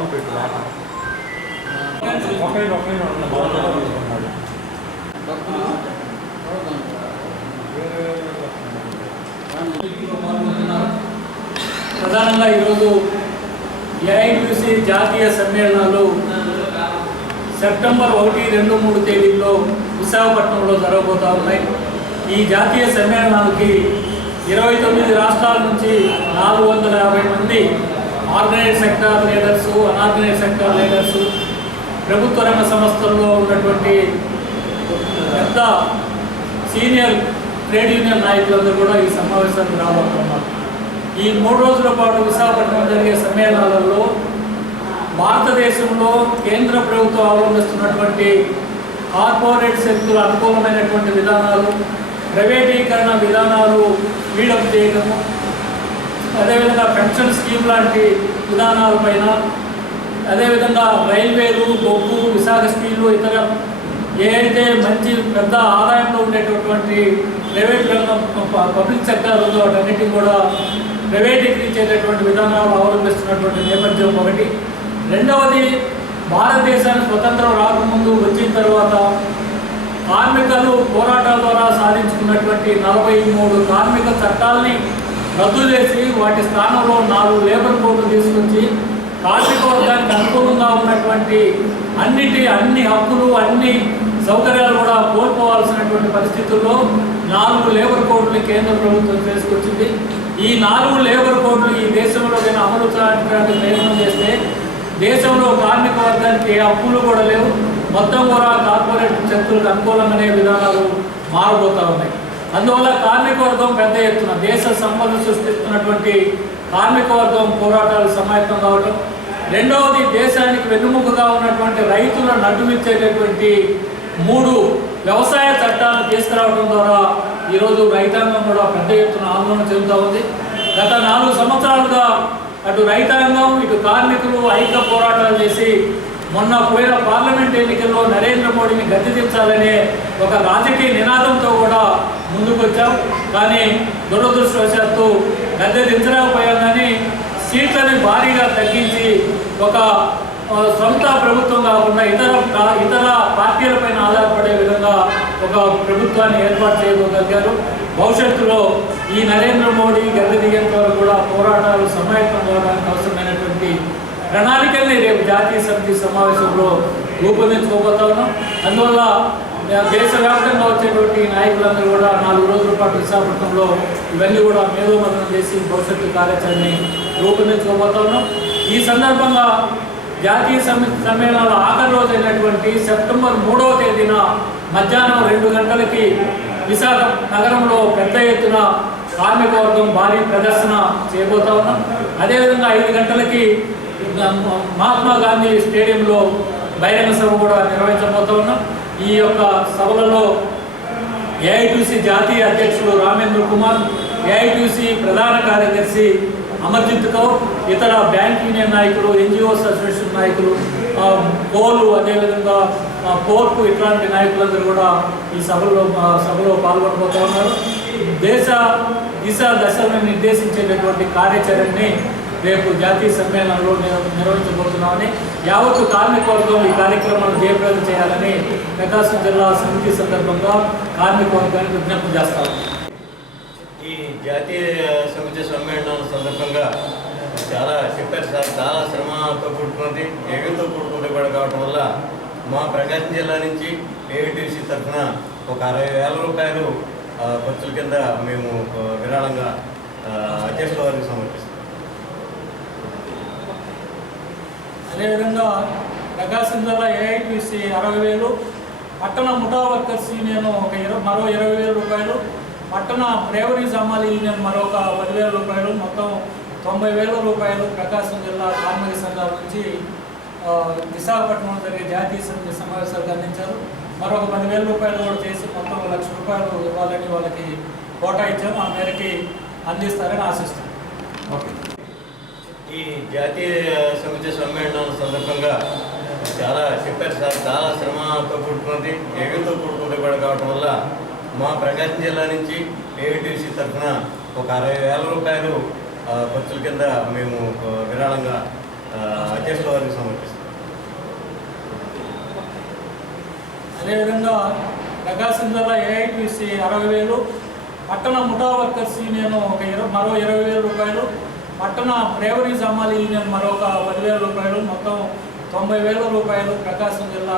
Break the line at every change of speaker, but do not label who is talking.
నీకు మామూలు పెట్టు రాక ఒకరి ఒకరి
ప్రధానంగా ఈరోజు ఏఐటీసీ జాతీయ సమ్మేళనాలు సెప్టెంబర్ ఒకటి రెండు మూడు తేదీల్లో విశాఖపట్నంలో జరగబోతా ఉన్నాయి. ఈ జాతీయ సమ్మేళనాలకి ఇరవై తొమ్మిది రాష్ట్రాల నుంచి నాలుగు వందల యాభై మంది organise sector leaders unorganise sector leaders ప్రభుత్వ రంగ సంస్థల్లో ఉన్నటువంటి పెద్ద సీనియర్ ట్రేడ్ యూనియన్ నాయకులందరూ కూడా ఈ సమావేశానికి రాబోతున్నారు. ఈ మూడు రోజుల పాటు విశాఖపట్నం జరిగే సమ్మేళనాలలో భారతదేశంలో కేంద్ర ప్రభుత్వం అవలంబిస్తున్నటువంటి కార్పొరేట్ శక్తుల అనుకూలమైనటువంటి విధానాలు ప్రైవేటీకరణ విధానాలు స్పీడప్ చేయడము అదేవిధంగా పెన్షన్ స్కీమ్ లాంటి విధానాలపైన అదేవిధంగా రైల్వేలు బొగ్గు విశాఖ స్టీలు ఇతర ఏ అయితే మంచి పెద్ద ఆదాయంలో ఉండేటటువంటి ప్రైవేట్ రంగం పబ్లిక్ సెక్టర్ ఉందో వాటన్నిటిని కూడా ప్రైవేటీకరించేటటువంటి విధానాలు అవలంబిస్తున్నటువంటి నేపథ్యం ఒకటి. రెండవది భారతదేశానికి స్వతంత్రం రాకముందు వచ్చిన తర్వాత కార్మికులు పోరాటాల ద్వారా సాధించుకున్నటువంటి నలభై మూడు కార్మిక చట్టాలని రద్దు చేసి వాటి స్థానంలో నాలుగు లేబర్ కోడ్లు తీసుకొచ్చి కార్మిక వర్గానికి అనుకూలంగా ఉన్నటువంటి అన్నిటి అన్ని హక్కులు అన్ని సౌకర్యాలు కూడా కోల్పోవాల్సినటువంటి పరిస్థితుల్లో నాలుగు లేబర్ కోడ్లు కేంద్ర ప్రభుత్వం తీసుకొచ్చింది. ఈ నాలుగు లేబర్ కోడ్లు ఈ దేశంలో నేను అమలు చేయడానికి ప్రయత్నం చేస్తే దేశంలో కార్మిక వర్గానికి ఏ హక్కులు కూడా లేవు. మొత్తం కూడా కార్పొరేట్ శక్తులకు అనుకూలమనే విధానాలు మారబోతా ఉన్నాయి. అందువల్ల కార్మిక వర్గం పెద్ద ఎత్తున దేశ సంపద సృష్టిస్తున్నటువంటి కార్మిక వర్గం పోరాటాలు సమాయత్తం కావడం రెండవది దేశానికి వెన్నుముకగా ఉన్నటువంటి రైతుల నడ్డుమిచ్చేటటువంటి మూడు వ్యవసాయ చట్టాలను తీసుకురావడం ద్వారా ఈరోజు రైతాంగం కూడా పెద్ద ఎత్తున ఆందోళన చెందుతూ ఉంది. గత నాలుగు సంవత్సరాలుగా అటు రైతాంగం ఇటు కార్మికులు ఐక్య పోరాటాలు చేసి మొన్న పోయిన పార్లమెంట్ ఎన్నికల్లో నరేంద్ర మోడీని గద్దె దించాలనే ఒక రాజకీయ నినాదంతో కూడా ముందుకొచ్చాం. కానీ దురదృష్టవశాత్తు గద్దె దించలేకపోయాం కానీ సీట్లని భారీగా తగ్గించి ఒక సొంత ప్రభుత్వం కాకుండా ఇతర ఇతర పార్టీలపైన ఆధారపడే విధంగా ఒక ప్రభుత్వాన్ని ఏర్పాటు చేయగలిగారు. భవిష్యత్తులో ఈ నరేంద్ర మోడీ గద్దె దిగేంత వరకు కూడా పోరాటాలు సమాయత్తం కావడానికి అవసరమైనటువంటి ప్రణాళికల్ని రేపు జాతీయ సమితి సమావేశంలో రూపొందించుకోబోతా ఉన్నాం అందువల్ల దేశవ్యాప్తంగా వచ్చేటువంటి నాయకులందరూ కూడా నాలుగు రోజుల పాటు విశాఖపట్నంలో ఇవన్నీ కూడా మేధోమథనం చేసి భవిష్యత్తు కార్యాచరణని రూపొందించుకోబోతా ఉన్నాం ఈ సందర్భంగా జాతీయ సమ్మి- సమ్మేళనాల ఆఖరి రోజు అయినటువంటి సెప్టెంబర్ మూడవ తేదీన మధ్యాహ్నం రెండు గంటలకి విశాఖ నగరంలో పెద్ద ఎత్తున కార్మికవర్గం భారీ ప్రదర్శన చేయబోతా ఉన్నాం. అదేవిధంగా ఐదు గంటలకి మహాత్మా గాంధీ స్టేడియంలో బహిరంగ సభ కూడా నిర్వహించబోతా ఉన్నాం ఈ యొక్క సభలలో ఏఐటీసీ జాతీయ అధ్యక్షుడు రామేంద్ర కుమార్ ఏఐటీసీ ప్రధాన కార్యదర్శి అమర్జిత్ కౌర్ ఇతర బ్యాంక్ యూనియన్ నాయకులు ఎన్జిఓస్ అసోసియేషన్ నాయకులు ఆ, కోలు అదేవిధంగా కోర్పు పోర్టు ఇట్లాంటి నాయకులందరూ కూడా ఈ సభలో సభలో పాల్గొనబోతూ ఉన్నారు దేశ దిశ దశలను నిర్దేశించేటటువంటి కార్యాచరణని రేపు జాతీయ సమ్మేళనంలో నిర్వహించబోతున్నామని యావత్తు కార్మికవర్గం ఈ కార్యక్రమాన్ని జయప్రదం చేయాలని ప్రకాశం జిల్లా సమితి సందర్భంగా కార్మికవర్గానికి విజ్ఞప్తి చేస్తాము
ఈ జాతీయ సమితి సమ్మేళనం సందర్భంగా చాలా చెప్పారు సార్ చాలా శ్రమతో కూడుకున్నది ఏగంతో కూడుకుంటే కూడా కావడం వల్ల మా ప్రకాశం జిల్లా నుంచి ఏఐటీసీ తరఫున ఒక అరవై వేల రూపాయలు ఖర్చుల కింద మేము విరాళంగా అధ్యక్షుల వారికి సమర్పిస్తాం.
అదేవిధంగా ప్రకాశం జిల్లా ఏఐపిసి అరవై వేలు పట్టణ ముఠా వర్కర్స్ యూనియన్ ఒక ఇరవై మరో ఇరవై వేల రూపాయలు పట్టణ బ్రేవరీస్ అమ్మాలి యూనియన్ మరొక పదివేల రూపాయలు మొత్తం తొంభై వేల రూపాయలు ప్రకాశం జిల్లా కార్మిక సంఘాల నుంచి విశాఖపట్నంలో జరిగే జాతీయ సమితి సమావేశాలకు అందించారు. మరొక పదివేల రూపాయలు కూడా చేసి మొత్తం ఒక లక్ష రూపాయలు ఇవ్వాలని వాళ్ళకి కోటా ఇచ్చాము. ఆ మేరకి అందిస్తారని ఆశిస్తున్నాం.
ఓకే.
ఈ జాతీయ సమితి సమ్మేళనం సందర్భంగా చాలా చెప్పారు సార్. చాలా శ్రమతో కూడుకున్నది ఏగంతో కూడుకుంటే కూడా కావడం వల్ల మా ప్రకాశం జిల్లా నుంచి ఏఐటీసీ తరఫున ఒక అరవై వేల రూపాయలు ఖర్చుల కింద మేము విరాళంగా ఆ, అధ్యక్షుల వారికి సమర్పిస్తాం.
అదేవిధంగా ప్రకాశం జిల్లా ఏఐటీసీ అరవై వేలు పట్టణ ముఠా వర్కర్స్ యూనియన్ ఒక ఇరవై మరో ఇరవై వేల రూపాయలు పట్టణ బ్రేవరీస్ అమ్మాలి యూనియన్ మరొక పదివేల రూపాయలు మొత్తం తొంభై వేల రూపాయలు ప్రకాశం జిల్లా